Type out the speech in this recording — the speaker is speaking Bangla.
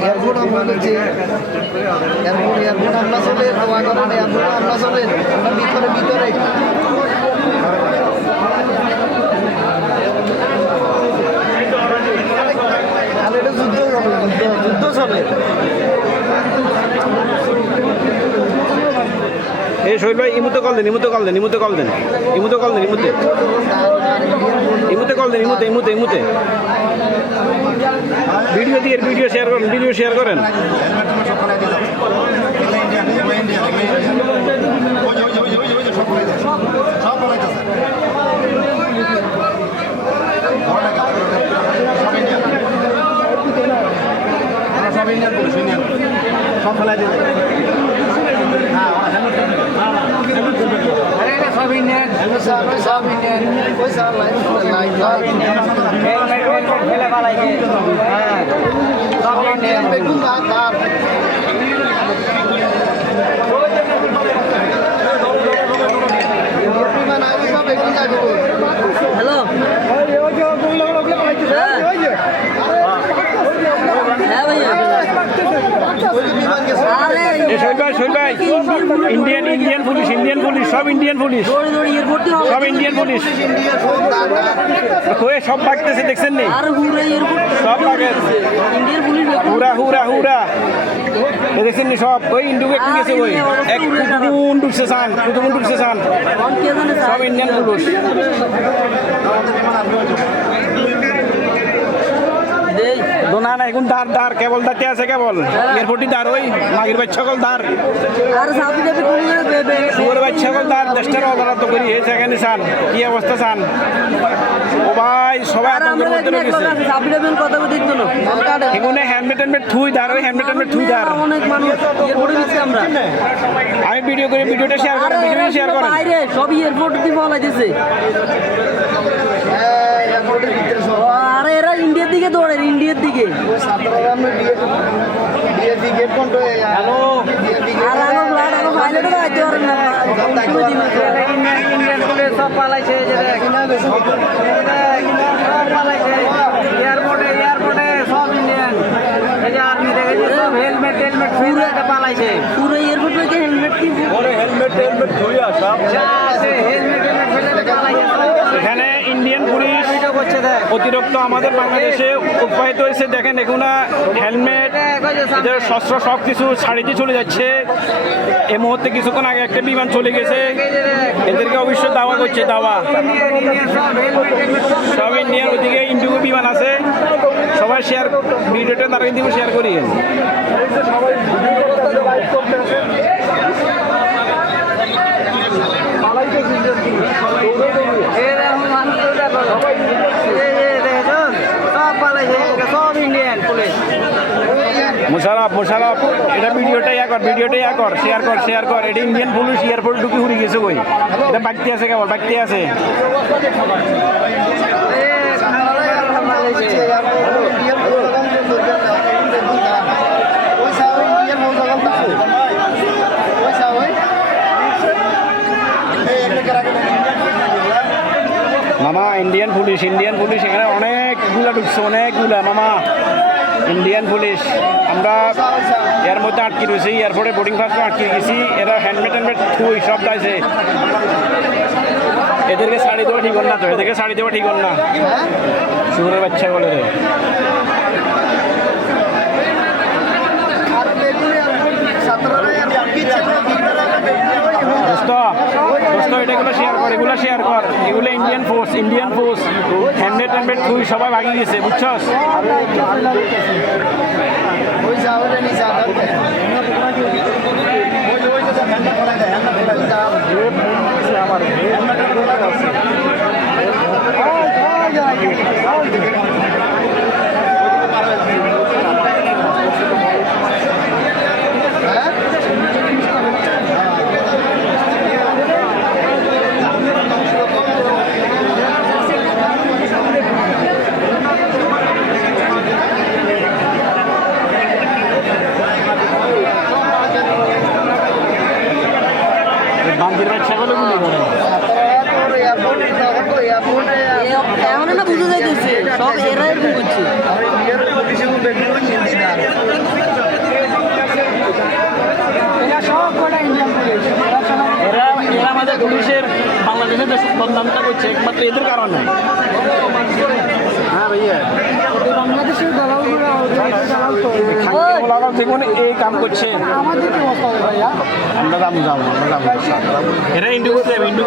এয়ারপোর্ট আমরা বলছি এয়ারপোর্ট আমরা চলে দোয়া করেন এয়ারপোর্ট আমরা চলে আমরা ভিতরে ভিতরে আর এটা যুদ্ধ যুদ্ধ চলে এই শহীদ ভাই ইমুতে কল দেন ইমুতে কল দেন ইমুতে কল দেন ইমুতে কল দেন ইমুতে ইমুতে কল দেন ইমুতে ইমুতে ইমুতে ভিডিও দিয়ে ভিডিও শেয়ার করেন সব ফেলাই দিতে সব ইন্ডিয়ান ওই সব বেগুন ভাত হ্যালো শহীদ ভাই ইন্ডিয়ান পুলিশ সব ইন্ডিয়ান পুলিশ হয়ে সব বাগতেছে দেখছেন নি সব বাগে হুরা দেখছেন নি সব ওই ইন্ডুকে একটু গেছে ওই এক কুতুবুন ডুবছে সান সব ইন্ডিয়ান পুলিশ দোনা না এখন দাঁড় কেবল দাঁড়তে আছে কেবল এয়ারপোর্টই দাঁড় ওই মাগির বাচ্চা সকল দাঁড় ওর বাচ্চা সকল দাঁড় দেশটার অবরাধ করি হয়েছে এখানে চান কি অবস্থা চান ও ভাই সবাই আতঙ্কের মধ্যে রয়েছে এখানে হেলমেট থুই দাঁড় ওই হেলমেট থুই দাঁড় আমি ভিডিও করে ভিডিওটা শেয়ার করেন সব এয়ারপোর্ট দিয়ে বলা দিয়েছে আরে এরা ইন্ডিয়ার দিকে দৌড়ে ইন্ডিয়ার দিকে সব পালাইছে এয়ারপোর্টে সব ইন্ডিয়ান আর্মি দেখেছে সব হেলমেট পালাইছে পুরো এয়ারপোর্ট থেকে হেলমেট এখানে ইন্ডিয়ান পুলিশ অতিরিক্ত আমাদের বাংলাদেশে উৎপাদিত হয়েছে দেখেন এখন হেলমেট এদের শস্ত্র সব কিছু ছাড়িতে চলে যাচ্ছে এই মুহূর্তে কিছুক্ষণ আগে একটা বিমান চলে গেছে এদেরকে অবশ্যই দাওয়া করছে দাওয়া সব ইন্ডিয়ান ওদিকে ইন্ডিগো বিমান আছে সবাই শেয়ার ভিডিওটা তারা কিন্তু শেয়ার করি মোশারফ এটা ভিডিওটা ইয়া কর শেয়ার কর এটা ইন্ডিয়ান পুলিশ এয়ারপোর্ট ঢুকে ঘুরে গেছে কই এটা বাগতে আছে কেবল বাগতে আছে মামা ইন্ডিয়ান পুলিশ এখানে অনেকগুলা ঢুকছে অনেকগুলা মামা ইন্ডিয়ান পুলিশ আমরা এর মধ্যে আটকে রয়েছি এয়ারপোর্টে বোর্ডিং পাসে আটকে গেছি এরা হেলমেট থুই সব দাইছে এদেরকে শাড়ি দেওয়া ঠিক না তো এদেরকে শাড়ি দেওয়া ঠিক না শুয়োরের বাচ্চা বলে রে এগুলো শেয়ার কর এগুলো ইন্ডিয়ান ফোর্স হেলমেট থুই সবাই ভাগি গেছে বুঝছস এমন না বুঝে যাইতেছে সব এরাই করছে পুলিশের বাংলাদেশের যে বদনামটা করছে একমাত্র এদের কারণে। হ্যাঁ ভাইয়া, বাংলাদেশের দালালগুলো দেখুন এই কাম করছে। আমাদের কি অবস্থা হবে ভাইয়া? আমরা যাবো এরা ইন্ডিয়া